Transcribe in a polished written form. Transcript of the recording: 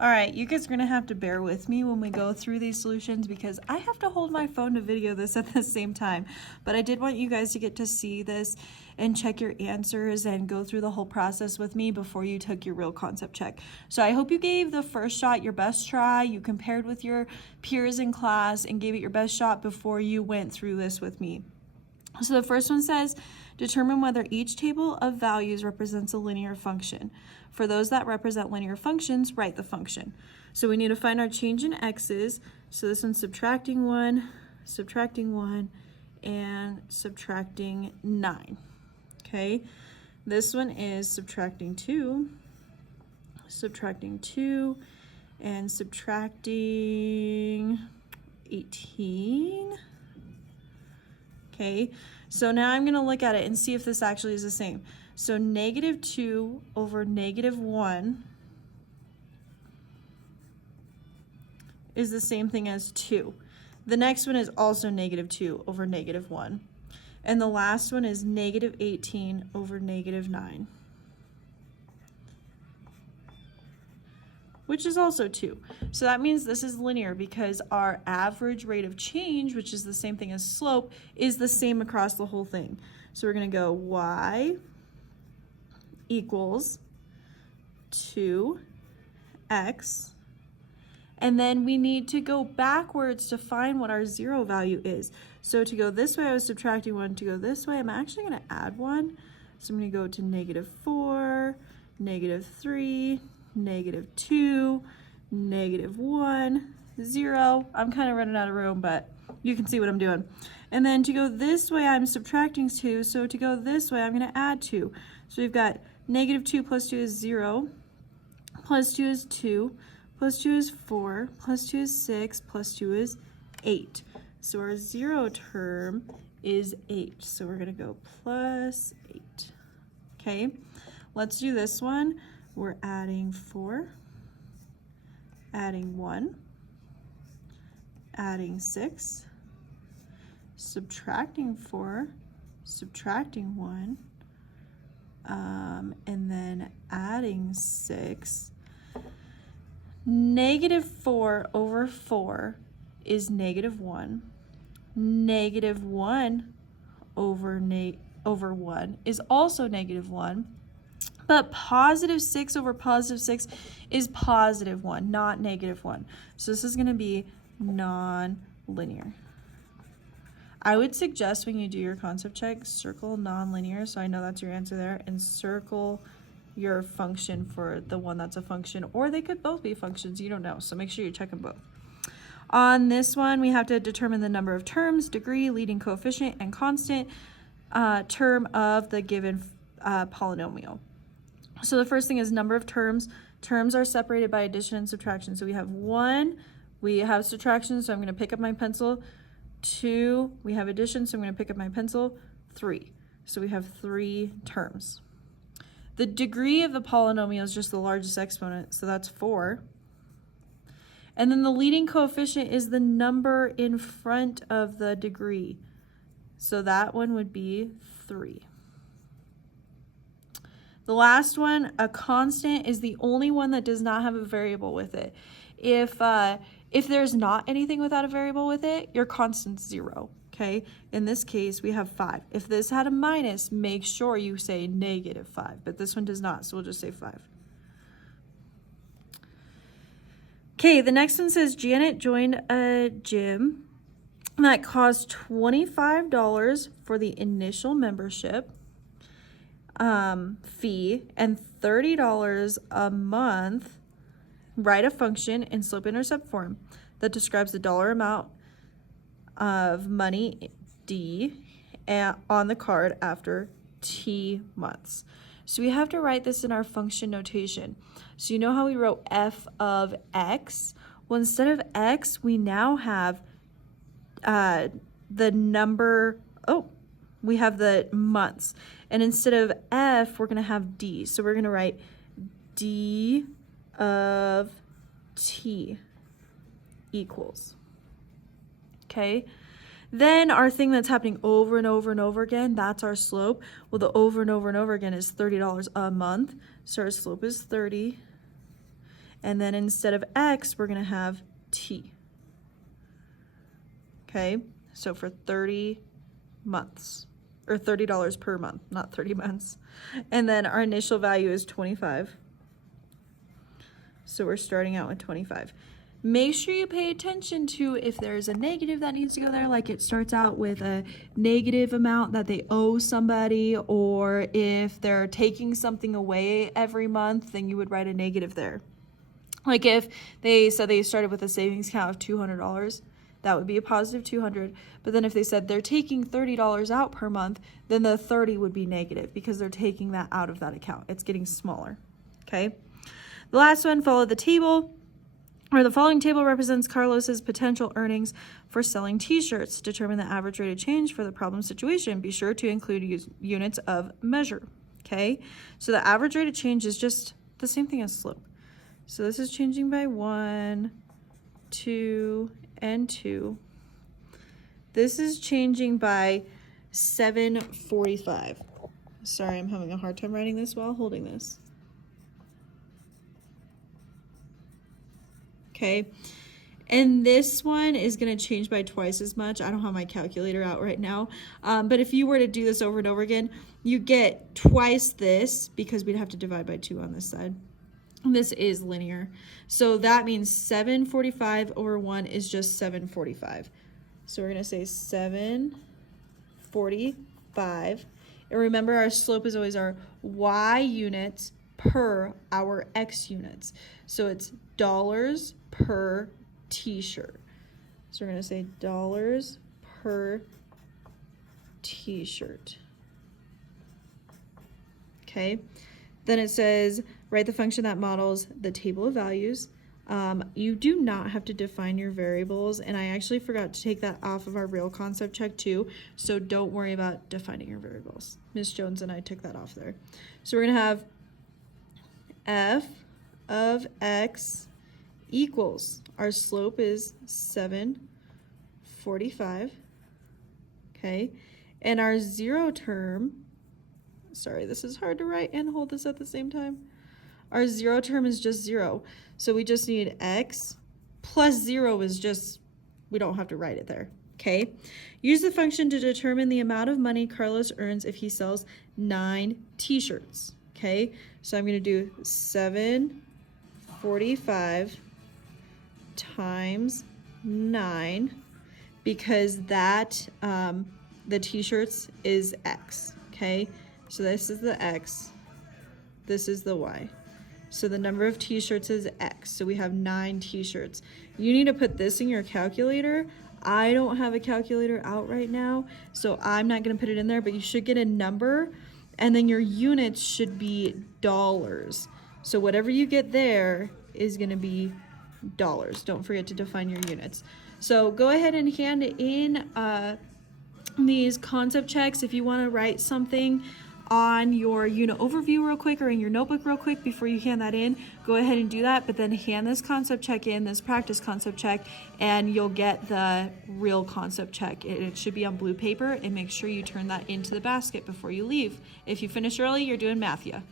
All right, you guys are gonna have to bear with me when we go through these solutions because I have to hold my phone to video this at the same time. But I did want you guys to get to see this and check your answers and go through the whole process with me before you took your real concept check. So I hope you gave the first shot your best try, you compared with your peers in class and gave it your best shot before you went through this with me. So the first one says, determine whether each table of values represents a linear function. For those that represent linear functions, write the function. So we need to find our change in x's. So this one's subtracting 1, and subtracting 9. Okay, this one is subtracting 2, and subtracting 18. Okay, so now I'm going to look at it and see if this actually is the same. So negative 2 over negative 1 is the same thing as 2. The next one is also negative 2 over negative 1. And the last one is negative 18 over negative 9, which is also 2. So that means this is linear because our average rate of change, which is the same thing as slope, is the same across the whole thing. So we're going to go y equals 2x, and then we need to go backwards to find what our 0 value is. So to go this way, I was subtracting 1. To go this way, I'm actually going to add 1. So I'm going to go to negative 4, negative 3, negative 2, negative 1, 0. I'm kind of running out of room, but you can see what I'm doing. And then to go this way, I'm subtracting 2. So to go this way, I'm going to add 2. So we've got negative 2 plus 2 is 0, plus 2 is 2, plus 2 is 4, plus 2 is 6, plus 2 is 8. So our 0 term is 8. So we're going to go plus 8. Okay, let's do this one. We're adding 4, adding 1, adding 6, subtracting 4, subtracting 1, and then adding 6. Negative 4 over 4 is negative 1. Negative 1 over 1 is also negative 1. But positive 6 over positive 6 is positive 1, not negative 1. So this is going to be non-linear. I would suggest when you do your concept check, circle non-linear, so I know that's your answer there, and circle your function for the one that's a function, or they could both be functions, you don't know, so make sure you check them both. On this one, we have to determine the number of terms, degree, leading coefficient, and constant term of the given polynomial. So the first thing is number of terms. Terms are separated by addition and subtraction. So we have 1, we have subtraction, so I'm going to pick up my pencil. 2, we have addition, so I'm going to pick up my pencil. 3, so we have 3 terms. The degree of the polynomial is just the largest exponent, so that's 4. And then the leading coefficient is the number in front of the degree. So that one would be 3. The last one, a constant, is the only one that does not have a variable with it. If there's not anything without a variable with it, your constant's 0, okay? In this case, we have 5. If this had a minus, make sure you say negative 5, but this one does not, so we'll just say 5. Okay, the next one says Janet joined a gym that cost $25 for the initial membership fee and $30 a month. Write a function in slope-intercept form that describes the dollar amount of money D on the card after T months. So we have to write this in our function notation. So you know how we wrote f of x? Well, instead of x, we now have the number, we have the months. And instead of f, we're going to have d. So we're going to write d of t equals. Okay? Then our thing that's happening over and over and over again, that's our slope. Well, the over and over and over again is $30 a month. So our slope is 30. And then instead of X, we're going to have T. Okay, so for 30 months, or $30 per month, not 30 months. And then our initial value is 25. So we're starting out with 25. Make sure you pay attention to if there's a negative that needs to go there, like it starts out with a negative amount that they owe somebody, or if they're taking something away every month, then you would write a negative there. Like if they said they started with a savings account of $200, that would be a positive 200. But then if they said they're taking $30 out per month, then the 30 would be negative because they're taking that out of that account. It's getting smaller. Okay. The last one, follow the table. Or the following table represents Carlos's potential earnings for selling t-shirts. Determine the average rate of change for the problem situation. Be sure to include units of measure. Okay, so the average rate of change is just the same thing as slope. So this is changing by 1, 2, and 2. This is changing by 745. Sorry, I'm having a hard time writing this while holding this. Okay, and this one is going to change by twice as much. I don't have my calculator out right now, but if you were to do this over and over again, you get twice this because we'd have to divide by 2 on this side. This is linear, so that means 745 over 1 is just 745. So we're going to say 745, and remember our slope is always our y units per our x units. So it's dollars per t-shirt. So we're going to say dollars per t-shirt. Okay. Then it says write the function that models the table of values. You do not have to define your variables, and I actually forgot to take that off of our real concept check too, so don't worry about defining your variables. Ms. Jones and I took that off there. So we're going to have f of x equals, our slope is 745, okay, and our zero term, sorry, this is hard to write and hold this at the same time. Our zero term is just 0, so we just need x plus 0 is just, we don't have to write it there, okay? Use the function to determine the amount of money Carlos earns if he sells 9 t-shirts, okay? So I'm going to do 745 times 9 because that, the t-shirts is x, okay? So this is the x, this is the y. So the number of t-shirts is x, so we have 9 t-shirts. You need to put this in your calculator. I don't have a calculator out right now, so I'm not going to put it in there, but you should get a number, and then your units should be dollars. So whatever you get there is going to be dollars. Don't forget to define your units. So go ahead and hand in these concept checks if you want to write something on your unit overview real quick or in your notebook real quick before you hand that in. Go ahead and do that, but then hand this concept check in, this practice concept check, and you'll get the real concept check. It should be on blue paper, and make sure you turn that into the basket before you leave. If you finish early, you're doing math, yeah.